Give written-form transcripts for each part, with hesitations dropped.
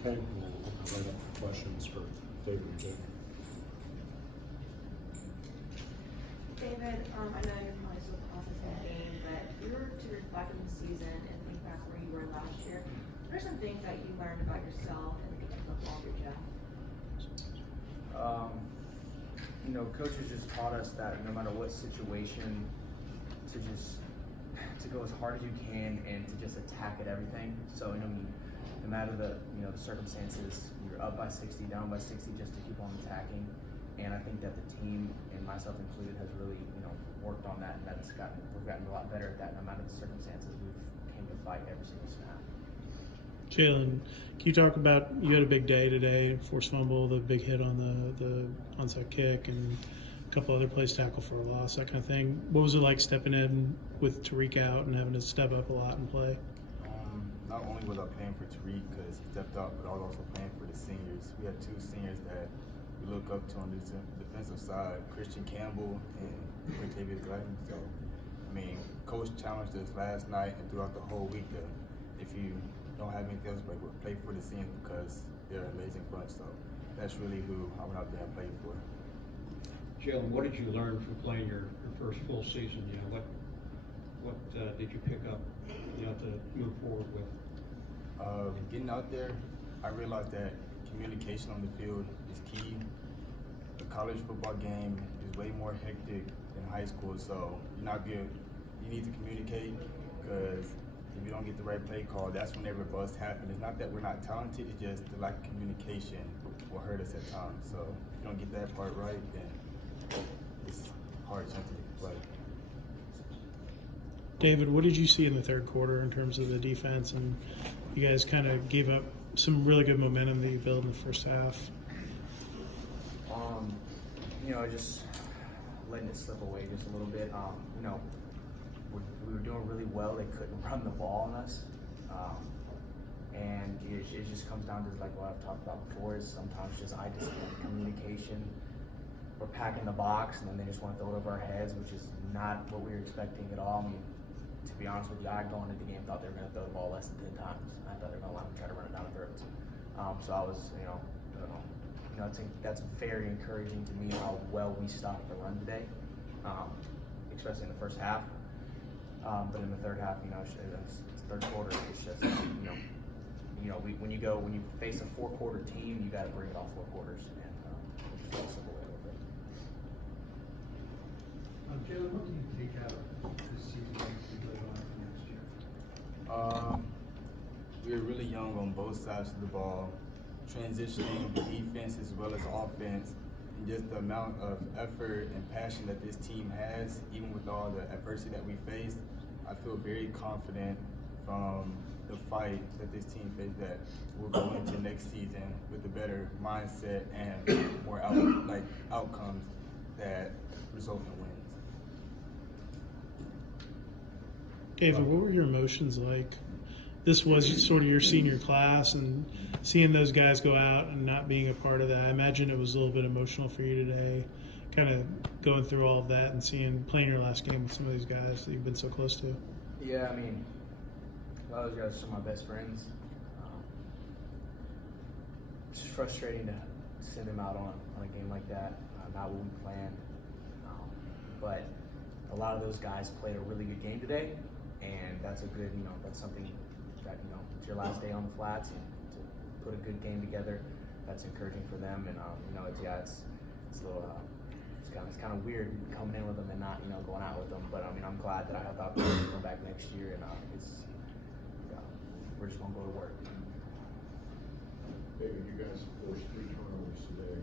Okay, we'll open it up for questions for David and Jake. David, I know you're probably so positive in the game, but if you were to reflect on the season and think back where you were last year, what are some things that you learned about yourself and the game of football through Jeff? Coaches just taught us that no matter what situation, to go as hard as you can and to just attack at everything. So no matter the circumstances, you're up by 60, down by 60, just to keep on attacking. And I think that the team, and myself included, has really worked on that, and we've gotten a lot better at that. No matter the circumstances, we've came to fight every single snap. Jaylon, can you talk about, you had a big day today, forced fumble, the big hit on the onside kick, and a couple other plays, tackle for a loss, that kind of thing. What was it like stepping in with Tariq out and having to step up a lot and play? Not only was I playing for Tariq because he stepped up, but I was also playing for the seniors. We had two seniors that we look up to on the defensive side, Christian Campbell and Quintavious Gladden. So, Coach challenged us last night and throughout the whole week that if you don't have anything else, but play for the seniors because they're an amazing bunch. So that's really who I went out there and played for. Jaylon, what did you learn from playing your first full season? What did you pick up, to move forward with? Getting out there, I realized that communication on the field is key. The college football game is way more hectic than high school, so you need to communicate, because if you don't get the right play call, that's whenever busts happen. It's not that we're not talented, it's just the lack of communication will hurt us at times. So if you don't get that part right, then it's hard chance to make the play. David, what did you see in the third quarter in terms of the defense? And you guys kind of gave up some really good momentum that you built in the first half. Just letting it slip away just a little bit. We were doing really well. They couldn't run the ball on us. And it just comes down to like what I've talked about before, is sometimes just eye discipline, communication. We're packing the box and then they just want to throw it over our heads, which is not what we were expecting at all. To be honest with you, I going into the game thought they were going to throw the ball less than 10 times. I thought they were going to let them try to run it down the throats. So I was, that's very encouraging to me how well we stopped the run today, especially in the first half. But in the third half, it's third quarter. It's just, when you face a four-quarter team, you got to bring it all four quarters, and just let it slip away a little bit. Jaylon, what do you take out of this season to build on for next year? We were really young on both sides of the ball, transitioning defense as well as offense, and just the amount of effort and passion that this team has, even with all the adversity that we faced. I feel very confident from the fight that this team faced that we'll go into next season with a better mindset and more outcomes that result in wins. David, what were your emotions like? This was sort of your senior class, and seeing those guys go out and not being a part of that, I imagine it was a little bit emotional for you today, kind of going through all of that and playing your last game with some of these guys that you've been so close to. Yeah, a lot of those guys are some of my best friends. It's just frustrating to send them out on a game like that, not what we planned. But a lot of those guys played a really good game today, and that's a good, that's something that, it's your last day on the flats, and to put a good game together, that's encouraging for them. And it's a little, it's kind of weird coming in with them and not, going out with them. But I'm glad that I have the opportunity to come back next year, and we're just gonna go to work. David, you guys forced 3 turnovers today.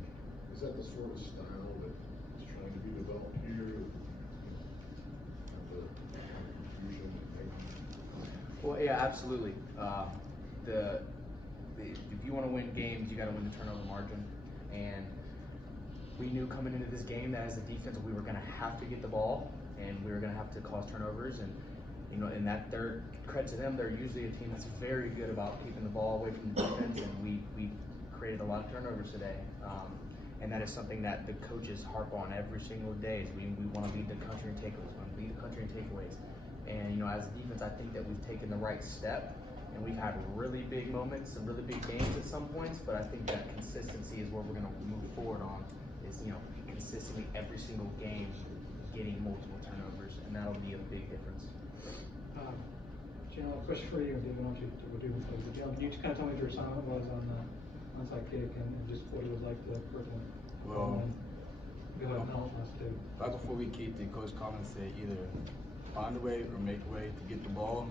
Is that the sort of style that is trying to be developed here? Well, yeah, absolutely. If you want to win games, you got to win the turnover margin. And we knew coming into this game that as a defense, we were going to have to get the ball, and we were going to have to cause turnovers. And and that they're credit to them. They're usually a team that's very good about keeping the ball away from the defense, and we created a lot of turnovers today. And that is something that the coaches harp on every single day. Is we want to lead the country in takeaways. We want to lead the country in takeaways. And as a defense, I think that we've taken the right step and we've had really big moments and really big games at some points, but I think that consistency is where we're going to move forward on, is, you know, consistently every single game getting multiple turnovers, and that'll be a big difference. Jaylon, question for you, and David, I want you to do this. Jaylon, can you just kind of tell me what your assignment was on the onside kick and just what it was like to curriculum? Well, go ahead and help us too. right before we kicked it, Coach Collins said either find a way or make a way to get the ball.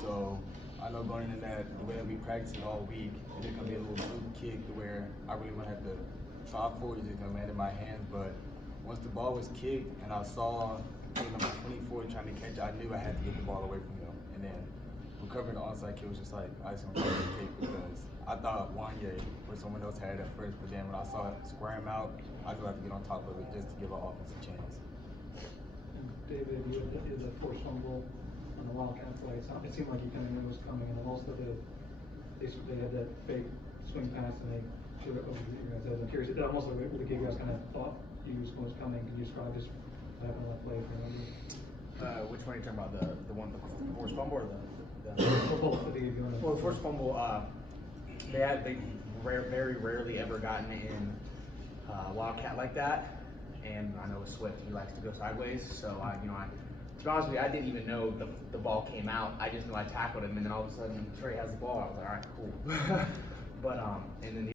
So I know going into that, the way that we practiced it all week, it's gonna be a little loop kick to where I really wouldn't have to try for it, it's just gonna land in my hands. But once the ball was kicked and I saw number 24 trying to catch it, I knew I had to get the ball away from him. And then recovering the onside kick was just like icing on the cake, because I thought Wanye or someone else had it at first, but then when I saw it square him out, I knew I had to get on top of it just to give our offense a chance. And David, you had the forced fumble on the Wildcat play. It seemed like you kind of knew it was coming, and also they had that fake swing pass and they showed it over to you guys. I'm curious, it almost like the you guys kind of thought you was coming. Can you describe just what happened on that play if you remember? Which one are you talking about? The one, the forced fumble or the Both of you doing it. Well, the forced fumble, they very rarely ever gotten in Wildcat like that, and I know with Swift he likes to go sideways. So to be honest with you, I didn't even know the ball came out. I just knew I tackled him, and then all of a sudden Trey has the ball. I was like, all right, cool. But and then